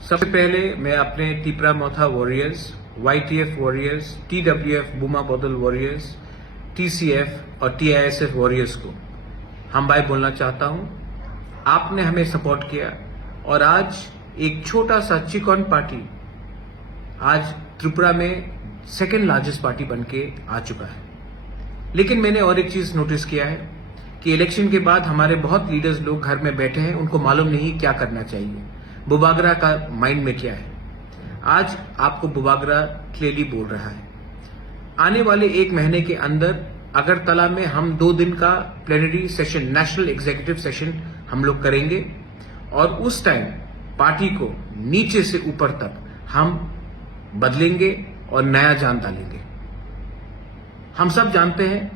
सबसे पहले मैं अपने तिपरा मोथा वॉरियर्स, YTF वॉरियर्स, TWF बुमा बदल वॉरियर्स, TCF और TISF वॉरियर्स को हम भाई बोलना चाहता हूं। आपने हमें सपोर्ट किया और आज एक छोटा सा चिकन पार्टी आज त्रिपुरा में सेकेंड लार्जेस्ट पार्टी बनके आ चुका है। लेकिन मैंने और एक चीज नोटिस किया है कि इलेक्शन के बाद हमारे बहुत लीडर्स लोग घर में बैठे हैं, उनको मालूम नहीं क्या करना चाहिए, बुबागरा का माइंड में क्या है। आज आपको बुबागरा क्लियरली बोल रहा है। आने वाले एक महीने के अंदर अगरतला में हम 2 दिन का plenary session, national executive session हम लोग करेंगे और उस टाइम पार्टी को नीचे से ऊपर तक हम बदलेंगे और नया जान डालेंगे। हम सब जानते हैं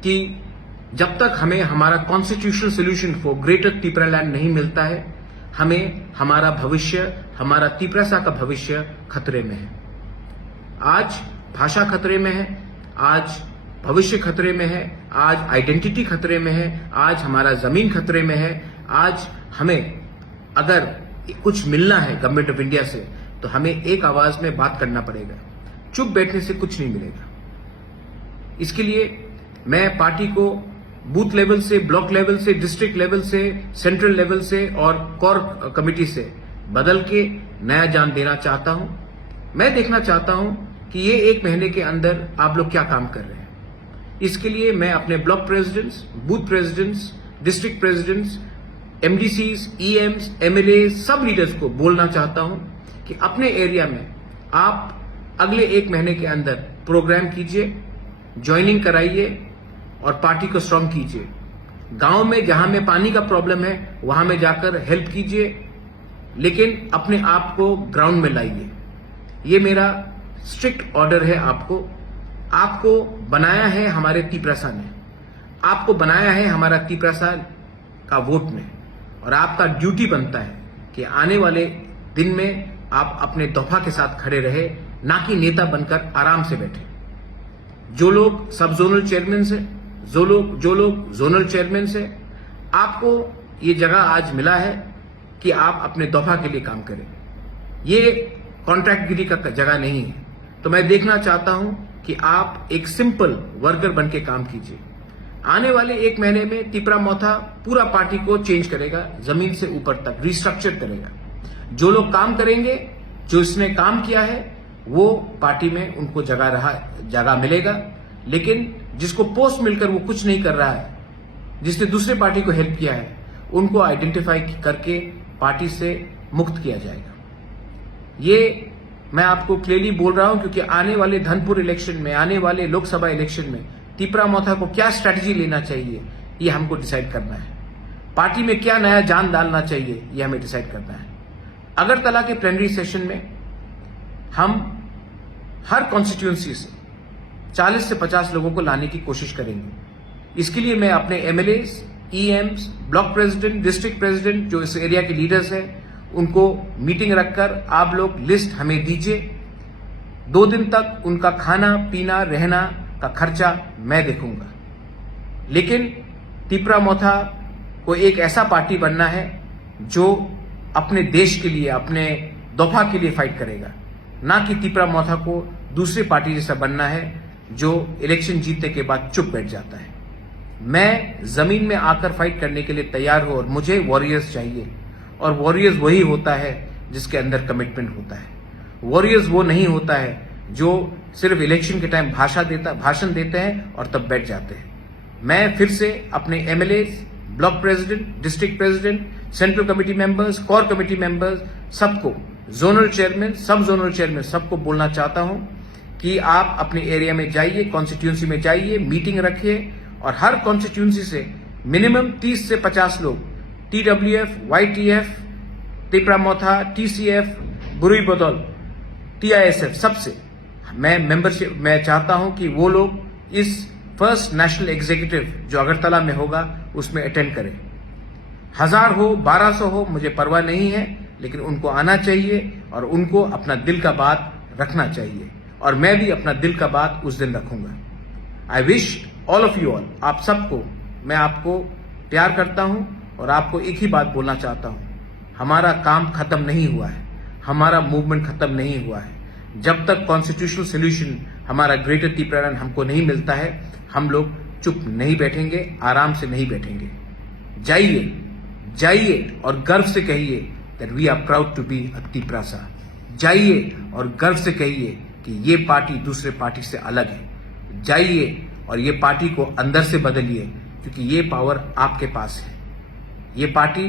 कि जब तक हमें हमारा constitutional solution for greater Tripura land नहीं मिलता है, हमें हमारा भविष्य, हमारा त्रिपुरा का भविष्य खतरे में है। आज भाषा खतरे में है, आज भविष्य खतरे में है, आज आइडेंटिटी खतरे में है, आज हमारा जमीन खतरे में है। आज हमें अगर कुछ मिलना है गवर्नमेंट ऑफ इंडिया से तो हमें एक आवाज में बात करना पड़ेगा। चुप बैठने से कुछ नहीं मिलेगा। इसके लिए मैं पार्टी को बूथ लेवल से, ब्लॉक लेवल से, डिस्ट्रिक्ट लेवल से, सेंट्रल लेवल से और कोर कमेटी से बदल के नया जान देना चाहता हूं। मैं देखना चाहता हूं कि ये एक महीने के अंदर आप लोग क्या काम कर रहे हैं। इसके लिए मैं अपने block presidents, booth presidents, district presidents, MDCs, EMs, MLA सब लीडर्स को बोलना चाहता हूं कि अपने एरिया में आप अगले एक महीने के अंदर प्रोग्राम कीजिए, ज्वाइनिंग कराइए और पार्टी को स्ट्रांग कीजिए। गांव में जहां में पानी का प्रॉब्लम है वहां में जाकर हेल्प कीजिए, लेकिन अपने आप को ग्राउंड में लाइए। ये मेरा स्ट्रिक्ट ऑर्डर है आपको। आपको बनाया है हमारे त्रिपुरा ने, आपको बनाया है हमारा त्रिपुरा का वोट में, और आपका ड्यूटी बनता है कि आने वाले दिन में आप अपने दफा के साथ खड़े रहे, ना कि नेता बनकर आराम से बैठे। जो लोग सब जोनल चेयरमैन से, जो लोग जोनल चेयरमैन से, आपको ये जगह आज मिला है कि आप अपने दफा के लिए काम करें। ये कॉन्ट्रैक्टगिरी का जगह नहीं है। तो मैं देखना चाहता हूं कि आप एक सिंपल वर्कर बन के काम कीजिए। आने वाले एक महीने में तिपरा मोथा पूरा पार्टी को चेंज करेगा, जमीन से ऊपर तक रिस्ट्रक्चर करेगा। जो लोग काम करेंगे, जो इसने काम किया है, वो पार्टी में उनको जगह मिलेगा। लेकिन जिसको पोस्ट मिलकर वो कुछ नहीं कर रहा है, जिसने दूसरे पार्टी को हेल्प किया है, उनको आइडेंटिफाई करके पार्टी से मुक्त किया जाएगा। ये मैं आपको क्लियरली बोल रहा हूं क्योंकि आने वाले धनपुर इलेक्शन में, आने वाले लोकसभा इलेक्शन में तिपरा मोथा को क्या स्ट्रैटेजी लेना चाहिए, ये हमको डिसाइड करना है। पार्टी में क्या नया जान डालना चाहिए, ये हमें डिसाइड करना है। अगरतला के प्लेनरी सेशन में हम हर कॉन्स्टिट्यूएंसी से 40 से 50 लोगों को लाने की कोशिश करेंगे। इसके लिए मैं अपने MLAs, EMs, block president, district president, जो इस एरिया के लीडर्स हैं, उनको मीटिंग रखकर आप लोग लिस्ट हमें दीजिए। 2 दिन तक उनका खाना पीना रहना का खर्चा मैं देखूंगा। लेकिन तिपरा मोथा को एक ऐसा पार्टी बनना है जो अपने देश के लिए, अपने दफा के लिए फाइट करेगा, ना कि तिपरा मोथा को दूसरी पार्टी जैसा बनना है जो इलेक्शन जीतने के बाद चुप बैठ जाता है। मैं जमीन में आकर फाइट करने के लिए तैयार हूं और मुझे वॉरियर्स चाहिए। और वॉरियर्स वही होता है जिसके अंदर कमिटमेंट होता है। वॉरियर्स वो नहीं होता है जो सिर्फ इलेक्शन के टाइम भाषण देते हैं और तब बैठ जाते हैं। मैं फिर से अपने MLAs, block president, district president, central committee members, core committee members, सबको, जोनल चेयरमैन, सब जोनल चेयरमैन, सबको बोलना चाहता हूं कि आप अपने एरिया में जाइए, कॉन्स्टिट्यूंसी में जाइए, मीटिंग रखिए और हर कॉन्स्टिट्यूंसी से मिनिमम 30 से 50 लोग, TWF, YTF, तिपरा मोथा, TCF, बुरुई बदौल, TISF, सबसे मैं मेंबरशिप, मैं चाहता हूं कि वो लोग इस फर्स्ट नेशनल एग्जीक्यूटिव जो अगरतला में होगा उसमें अटेंड करें। 1000 हो, 1200 हो, मुझे परवाह नहीं है, लेकिन उनको आना चाहिए और उनको अपना दिल का बात रखना चाहिए। और मैं भी अपना दिल का बात उस दिन रखूंगा। I wish all of you all, आप सबको, मैं आपको प्यार करता हूं और आपको एक ही बात बोलना चाहता हूं, हमारा काम खत्म नहीं हुआ है। हमारा मूवमेंट खत्म नहीं हुआ है। जब तक कॉन्स्टिट्यूशनल सोल्यूशन हमारा ग्रेटर तिपरारन हमको नहीं मिलता है, हम लोग चुप नहीं बैठेंगे, आराम से नहीं बैठेंगे। जाइए, जाइए और गर्व से कहिए that we are proud to be a Tiprasa. जाइए और गर्व से कहिए कि ये पार्टी दूसरे पार्टी से अलग है। जाइए और ये पार्टी को अंदर से बदलिए, क्योंकि ये पावर आपके पास है। ये पार्टी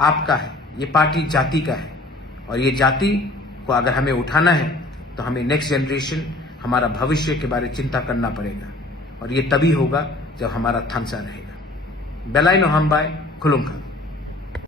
आपका है, ये पार्टी जाति का है, और ये जाति को अगर हमें उठाना है तो हमें नेक्स्ट जनरेशन, हमारा भविष्य के बारे में चिंता करना पड़ेगा, और ये तभी होगा जब हमारा थांसा रहेगा। बेलाइन हम्बाय खुलुमखा।